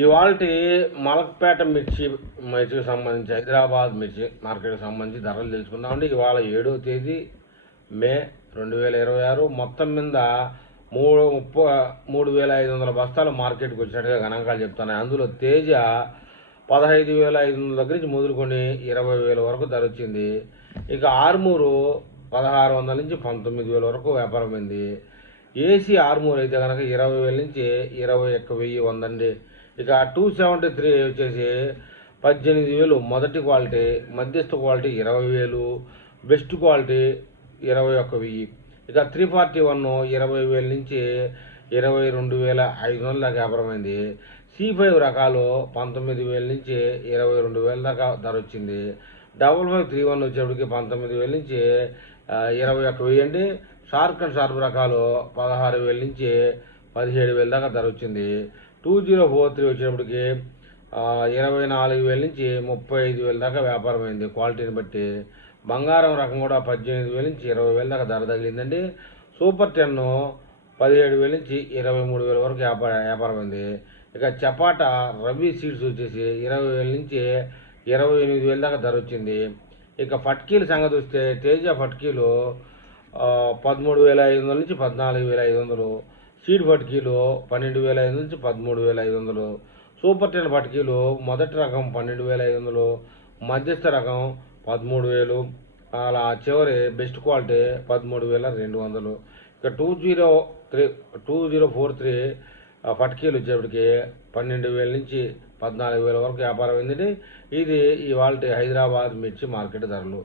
ఇవాల్టి మలక్పేట మిర్చికి సంబంధించి హైదరాబాద్ మిర్చి మార్కెట్కి సంబంధించి ధరలు తెలుసుకుందామండి. ఇవాళ 7వ తేదీ మే 2026. మొత్తం మీద 3,500 బస్తాలు మార్కెట్కి వచ్చినట్టుగా గణాంకాలు చెప్తున్నాయి. అందులో తేజ 15,500 దగ్గర నుంచి మొదలుకొని 20,000 వరకు ధర వచ్చింది. ఇక ఆర్మూరు 1,600 నుంచి 19,000 వరకు వ్యాపారం అయింది. ఏసీ ఆర్మూర్ అయితే కనుక 20,000 నుంచి 21,100 ఉందండి. ఇక 273 వచ్చేసి 18,000 మొదటి క్వాలిటీ, మధ్యస్థ క్వాలిటీ 20,000, బెస్ట్ క్వాలిటీ 21,000. ఇక 341 20,000 నుంచి 22,500 దాకా వ్యాపారమైంది. C5 రకాలు 19,000 నుంచి 22,000 దాకా ధర వచ్చింది. 5531 వచ్చేప్పటికి 19,000 నుంచి 21,000 అండి. షార్క్ అండ్ షార్ప్ రకాలు 16,000 నుంచి 17,000 దాకా ధర వచ్చింది. 2043 వచ్చేటప్పటికి 24,000 నుంచి 35,000 దాకా వ్యాపారం అయింది క్వాలిటీని బట్టి. బంగారం రకం కూడా 18,000 నుంచి 20,000 దాకా ధర తగిలిందండి. సూపర్ 10 17,000 నుంచి 23,000 వరకు వ్యాపారం అయింది. ఇక చపాటా రవి సీడ్స్ వచ్చేసి 20,000 నుంచి 28,000 దాకా ధర వచ్చింది. ఇక ఫట్కీల సంగతి వస్తే తేజ ఫట్కీలు 13,500 నుంచి 14,500, సీడ్ ఫట్కీలు 12,500 నుంచి 13,500, సూపర్ 10 ఫట్కీలు మొదటి రకం 12,500, మధ్యస్థ రకం 13,000, అలా చివరి బెస్ట్ క్వాలిటీ 13,200. ఇక 2043 ఫట్కీలు వచ్చేప్పటికి 12,000 నుంచి 14,000 వరకు వ్యాపారం అయింది. ఇది ఇవాళ హైదరాబాద్ మిర్చి మార్కెట్ ధరలు.